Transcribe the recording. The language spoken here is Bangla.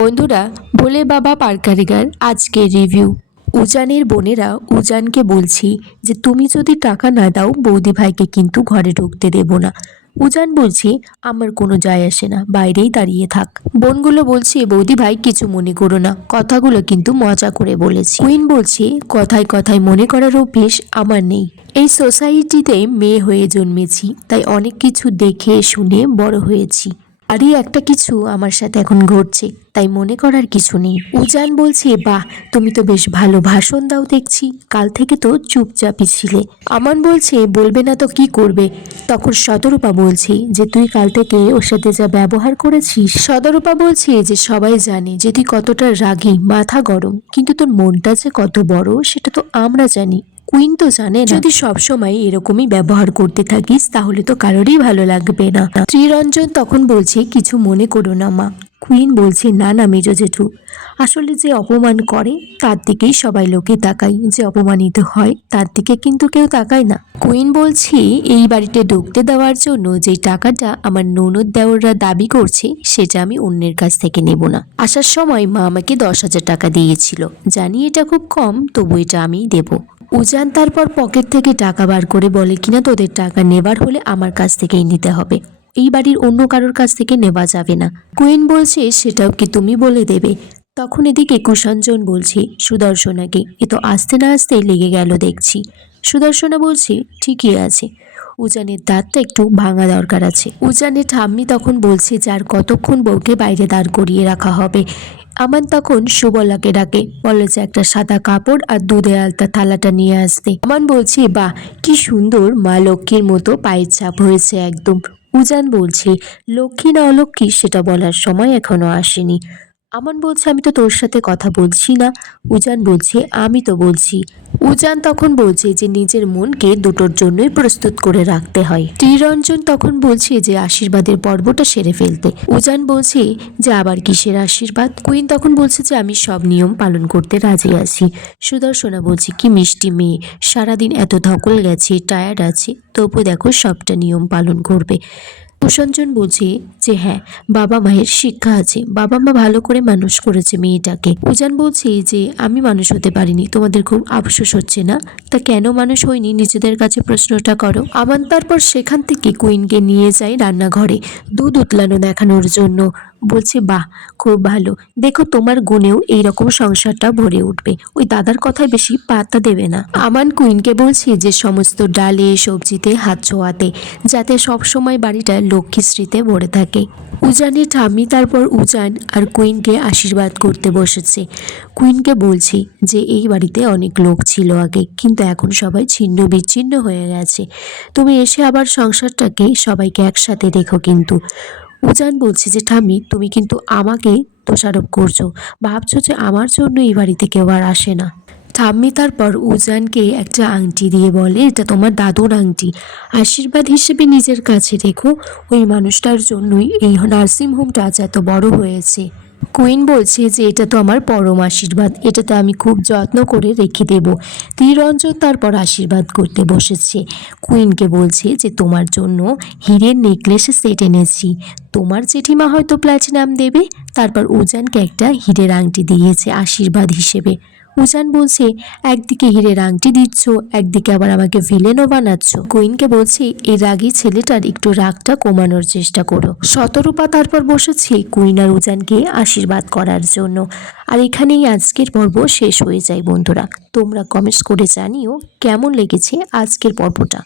বন্ধুরা, ভোলে বাবা পার কারিগর আজকে রিভিউ। উজানের বোনেরা উজানকে বলছি যে তুমি যদি টাকা না দাও বৌদি ভাইকে কিন্তু ঘরে ঢুকতে দেব না। উজান বলছি আমার কোনো যায় আসে না, বাইরেই দাঁড়িয়ে থাক। বোনগুলো বলছে বৌদি ভাই কিছু মনে করো না, কথাগুলো কিন্তু মজা করে বলেছি। কুইন বলছি কথায় কথায় মনে করার অভ্যেস আমার নেই। এই সোসাইটিতে মেয়ে হয়ে জন্মেছি, তাই অনেক কিছু দেখে শুনে বড় হয়েছি। আরই একটা কিছু আমার সাথে এখন ঘটছে, তাই মনে করার কিছু নেই। উজান বলছে বাহ, তুমি তো বেশ ভালো ভাষণ দাও দেখছি, কাল থেকে তো চুপচাপই ছিলে। আমান বলছে বলবে না তো কি করবে। তখন শতরূপা বলছি যে তুই কাল থেকে ওর সাথে যা ব্যবহার করেছিস। শতরূপা বলছে যে সবাই জানে যে তুই কতটা রাগী, মাথা গরম, কিন্তু তোর মনটা যে কত বড় সেটা তো আমরা জানি, কুইন তো জানে না। যদি সবসময় এরকমই ব্যবহার করতে থাকিস তাহলে তো কারোরই ভালো লাগবে না। ত্রিরঞ্জন তখন বলছে কিছু মনে করো না মা। কুইন বলছে না না মেজ জেঠু, আসলে যে অপমান করে তার দিকেই সবাই লোকে তাকায়, যে অপমানিত হয় তার দিকে কিন্তু কেউ তাকায় না। কুইন বলছি এই বাড়িতে ঢুকতে দেওয়ার জন্য যে টাকাটা আমার ননদ দেওররা দাবি করছে সেটা আমি অন্যের কাছ থেকে নেব না। আসার সময় মা আমাকে 10,000 টাকা দিয়েছিল, জানি এটা খুব কম, তবু এটা আমিই দেব। উজান তারপর পকেট থেকে টাকা বার করে বলে কিনা তোদের টাকা নেবার হলে আমার কাছ থেকেই নিতে হবে, এই বাড়ির অন্য কারোর কাছ থেকে নেওয়া যাবে না। কুইন বলছে সেটাও কি তুমি বলে দেবে। তখন এদিকে কুষাঞ্জন বলছি সুদর্শনাকে, এ তো আসতে না আসতে লেগে গেল দেখছি। সুদর্শনা বলছি ঠিকই আছে, উজানের দাঁতটা একটু ভাঙা দরকার আছে। উজানের ঠাম্মি তখন বলছে যার কতক্ষণ বউকে বাইরে দাঁড় করিয়ে রাখা হবে। আমান তখন সুবলাকে ডাকে, বলে যে একটা সাদা কাপড় আর দুধে আলতা থালাটা নিয়ে আসতে। আমান বলছি বাহ কি সুন্দর, মা লক্ষ্মীর মতো পায়ের ছাপ হয়েছে একদম। উজান বলছি লক্ষ্মী না অলক্ষ্মী সেটা বলার সময় এখনো আসেনি। আমান বলছে আমি তো তোর সাথে কথা বলছি না। উজান বলছে আমি তো বলছি। উজান তখন বলছে যে নিজের মনকে দুটোর জন্যই প্রস্তুত করে রাখতে হয়। ত্রিরঞ্জন তখন বলছে যে আশীর্বাদের পর্বটা সেরে ফেলতে। উজান বলছে যে আবার কিসের আশীর্বাদ। কুইন তখন বলছে যে আমি সব নিয়ম পালন করতে রাজি আছি। সুদর্শনা বলছে কি মিষ্টি মেয়ে, সারাদিন এত ধকল গেছে, টায়ার্ড আছে, তবু দেখো সবটা নিয়ম পালন করবে। কুষাঞ্জন বলছে যে হ্যাঁ, বাবা মায়ের শিক্ষা আছে, বাবা মা ভালো করে মানুষ করেছে মেয়েটাকে। উজান বলছে যে আমি মানুষ হতে পারিনি, তোমাদের খুব আফসোস হচ্ছে না, তা কেন মানুষ হয়নি নিজেদের কাছে প্রশ্নটা করো। আমান তারপর সেখান থেকে কুইনকে নিয়ে যায় রান্নাঘরে দুধ উতলানো দেখানোর জন্য। বলছে বাহ খুব ভালো, দেখো তোমার গুণেও এইরকম সংসারটা ভরে উঠবে, ওই দাদার কথায় বেশি পাত্তা দেবে না। আমান কুইনকে বলছে যে সমস্ত ডালে সবজিতে হাত ছোঁয়াতে, যাতে সবসময় বাড়িটা লক্ষ্মীশ্রীতে ভরে থাকে। উজানের ঠাম্মি তারপর উজান আর কুইনকে আশীর্বাদ করতে বসেছে। কুইনকে বলছি যে এই বাড়িতে অনেক লোক ছিল আগে, কিন্তু এখন সবাই ছিন্ন বিচ্ছিন্ন হয়ে গেছে, তুমি এসে আবার সংসারটাকে সবাইকে একসাথে দেখো কিন্তু। উজান বলছে যে ঠাম্মি তুমি কিন্তু আমাকে দোষারোপ করছো, ভাবছো যে আমার জন্য এই বাড়িতে কেউ আর আসে না। ঠাম্মি তারপর উজানকে একটা আংটি দিয়ে বলে এটা তোমার দাদুর আংটি, আশীর্বাদ হিসেবে নিজের কাছে রেখো, ওই মানুষটার জন্যই এই নার্সিংহোমটা আজ এত বড় হয়েছে। কুইন বলছে যে এটা তো আমার পরম আশীর্বাদ, এটাতে আমি খুব যত্ন করে রেখে দেব। ত্রিরঞ্জন তারপর আশীর্বাদ করতে বসেছে। কুইনকে বলছে যে তোমার জন্য হীরের নেকলেস সেট এনেছি, তোমার জেঠিমা হয়তো প্ল্যাটিনাম দেবে। তারপর উজানকে একটা হীরের আংটি দিয়েছে আশীর্বাদ হিসেবে। উজান বলছে একদিকে হীরের আংটি দিচ্ছ, একদিকে আবার আমাকে ভিলেনও বানাচ্ছ। কুইনকে বলছি এই রাগী ছেলেটার একটু রাগটা কমানোর চেষ্টা করো। শতরূপা তারপর বসেছে কুইন আর উজানকে আশীর্বাদ করার জন্য। আর এখানেই আজকের পর্ব শেষ হয়ে যায় বন্ধুরা। তোমরা কমেন্টস করে জানিও কেমন লেগেছে আজকের পর্বটা।